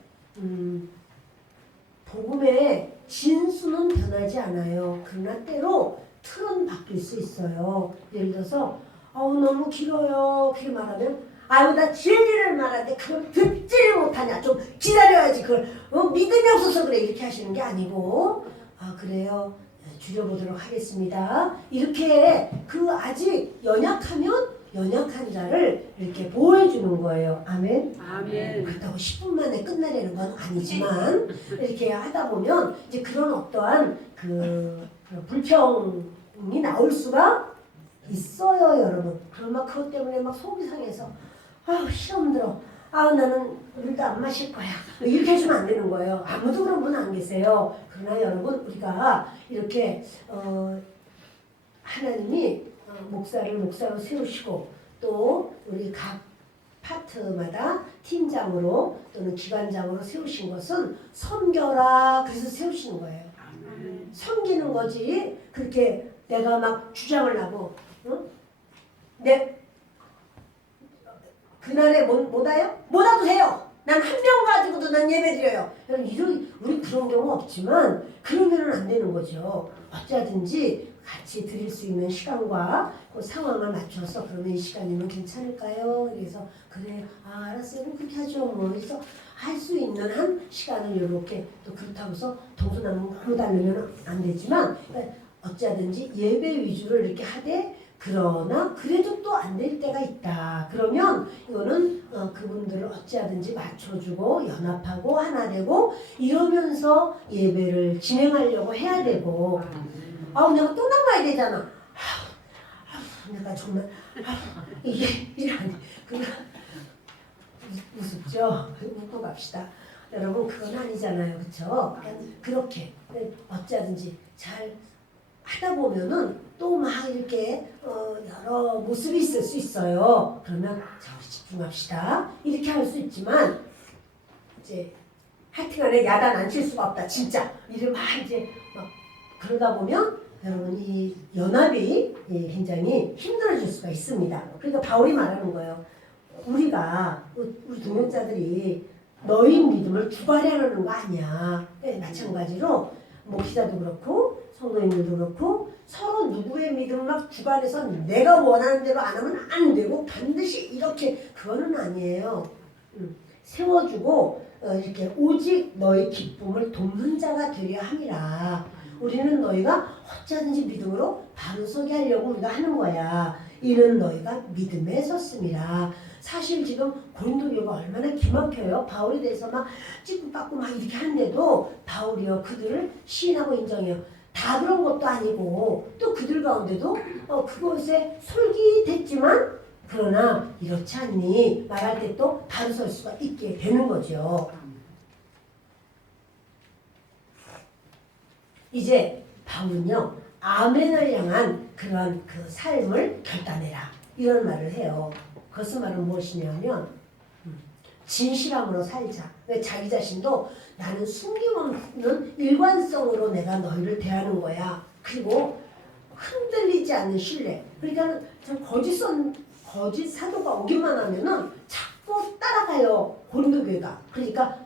복음의 진수는 변하지 않아요. 그러나 때로 틀은 바뀔 수 있어요. 예를 들어서 너무 길어요. 그렇게 말하면 아유 나 진리를 말하는데 그걸 듣지를 못하냐. 좀 기다려야지. 그걸 믿음이 없어서 그래. 이렇게 하시는 게 아니고 그래요. 줄여보도록 하겠습니다. 이렇게 그 아직 연약하면 연약한 자를 이렇게 보호해주는 거예요. 아멘. 아멘. 그렇다고 10분 만에 끝내려는 건 아니지만 이렇게 하다 보면 이제 그런 어떠한 그 불평이 나올 수가 있어요, 여러분. 그러면 그것 때문에 막 속이 상해서 시험 들어. 나는 물도 안 마실 거야. 이렇게 해주면 안 되는 거예요. 아무도 그런 분 안 계세요. 그러나 여러분 우리가 이렇게 하나님이 목사를 목사로 세우시고 또 우리 각 파트마다 팀장으로 또는 기관장으로 세우신 것은 섬겨라 그래서 세우시는 거예요. 섬기는 거지 그렇게 내가 막 주장을 하고 그날에 못 와요? 못 와도 돼요. 난 한 명 가지고도 난 예배 드려요. 우리 그런 경우 없지만 그러면은 안 되는 거죠. 어쩌든지 같이 드릴 수 있는 시간과 그 상황을 맞춰서 그러면 이 시간이면 괜찮을까요? 그래서 그래 알았어요. 그럼 그렇게 하죠. 뭐 그래서 할 수 있는 한 시간을 이렇게 또 그렇다고 해서 동서남북 너무 다르면 안 되지만 어쩌든지 예배 위주로 이렇게 하되 그러나 그래도 또 안 될 때가 있다. 그러면 이거는 그분들을 어찌하든지 맞춰주고 연합하고 하나 되고 이러면서 예배를 진행하려고 해야 되고 내가 또 나가야 되잖아. 내가 정말 이게 아니 우습죠? 웃고 갑시다. 여러분 그건 아니잖아요. 그렇죠? 그렇게 어찌하든지 잘 하다 보면은 또 막 이렇게 여러 모습이 있을 수 있어요. 그러면 자 우리 집중합시다. 이렇게 할 수 있지만 이제 하여튼간에 야단 안 칠 수가 없다. 진짜 이를 막 이제 막 그러다 보면 여러분 이 연합이 굉장히 힘들어질 수가 있습니다. 그러니까 바울이 말하는 거예요. 우리가 우리 동역자들이 너희 믿음을 주관하려는 거 아니야. 마찬가지로 목사도 그렇고 성도님들도 그렇고 서로 누구의 믿음을 막 주관해서 내가 원하는 대로 안 하면 안 되고 반드시 이렇게 그거는 아니에요. 세워주고 이렇게 오직 너의 기쁨을 돕는 자가 되려 함이라. 우리는 너희가 어쩌든지 믿음으로 바로 서게 하려고 우리가 하는 거야. 이는 너희가 믿음에 섰음이라. 사실 지금 고린도 교회가 얼마나 기막혀요. 바울에 대해서 막 찌뿌받고 막 이렇게 하는데도 바울이요 그들을 시인하고 인정해요. 다 그런 것도 아니고 또 그들 가운데도 그것에 솔깃했지만 그러나 이렇지 않니 말할 때 또 바로 설 수가 있게 되는 거죠. 이제 바울은요 아멘을 향한 그런 그 삶을 결단해라 이런 말을 해요. 그것은 말은 무엇이냐면 진실함으로 살자. 왜 자기 자신도 나는 숨김없는 일관성으로 내가 너희를 대하는 거야. 그리고 흔들리지 않는 신뢰. 그러니까 참 거짓 사도가 오기만 하면은 자꾸 따라가요. 고린도 교회가. 그러니까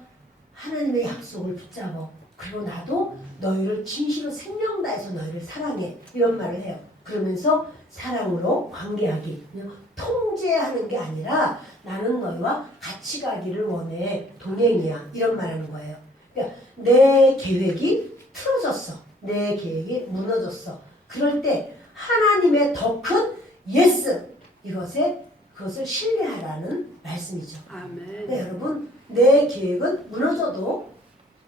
하나님의 약속을 붙잡어. 그리고 나도 너희를 진실로 생명 다해서 너희를 사랑해. 이런 말을 해요. 그러면서 사랑으로 관계하기. 통제하는 게 아니라 나는 너희와 같이 가기를 원해. 동행이야. 이런 말하는 거예요. 그러니까 내 계획이 틀어졌어. 내 계획이 무너졌어. 그럴 때 하나님의 더 큰 예스 그것을 신뢰하라는 말씀이죠. 아멘. 네, 여러분 내 계획은 무너져도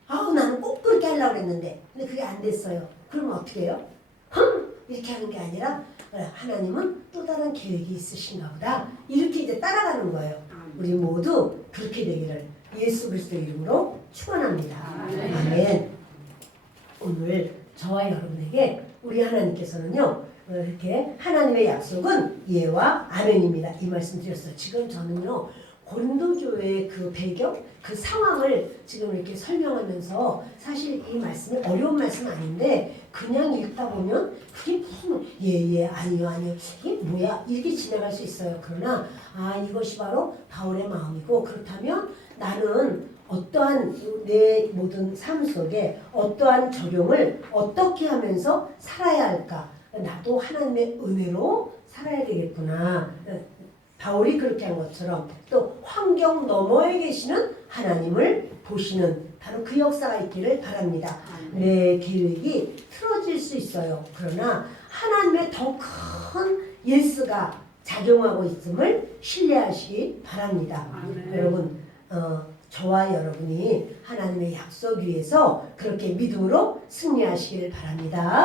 나는 꼭 그렇게 하려고 했는데 근데 그게 안 됐어요. 그러면 어떻게 해요? 이렇게 하는 게 아니라 하나님은 또 다른 계획이 있으신가 보다. 이렇게 이제 따라가는 거예요. 우리 모두 그렇게 되기를 예수 그리스도 이름으로 축원합니다. 아멘. 오늘 저와 여러분에게 우리 하나님께서는요. 이렇게 하나님의 약속은 예와 아멘입니다. 이 말씀 드렸어요. 지금 저는요. 고린도 교회의 그 배경, 그 상황을 지금 이렇게 설명하면서 사실 이 말씀이 어려운 말씀 아닌데 그냥 읽다 보면 그게 무슨 아니요 이게 뭐야 이렇게 지나갈 수 있어요. 그러나 이것이 바로 바울의 마음이고 그렇다면 나는 어떠한 내 모든 삶 속에 어떠한 적용을 어떻게 하면서 살아야 할까? 나도 하나님의 은혜로 살아야 되겠구나. 바울이 그렇게 한 것처럼 또 환경 너머에 계시는 하나님을 보시는 바로 그 역사가 있기를 바랍니다. 내 계획이 틀어질 수 있어요. 그러나 하나님의 더 큰 예스가 작용하고 있음을 신뢰하시기 바랍니다. 여러분 저와 여러분이 하나님의 약속 위에서 그렇게 믿음으로 승리하시기를 바랍니다.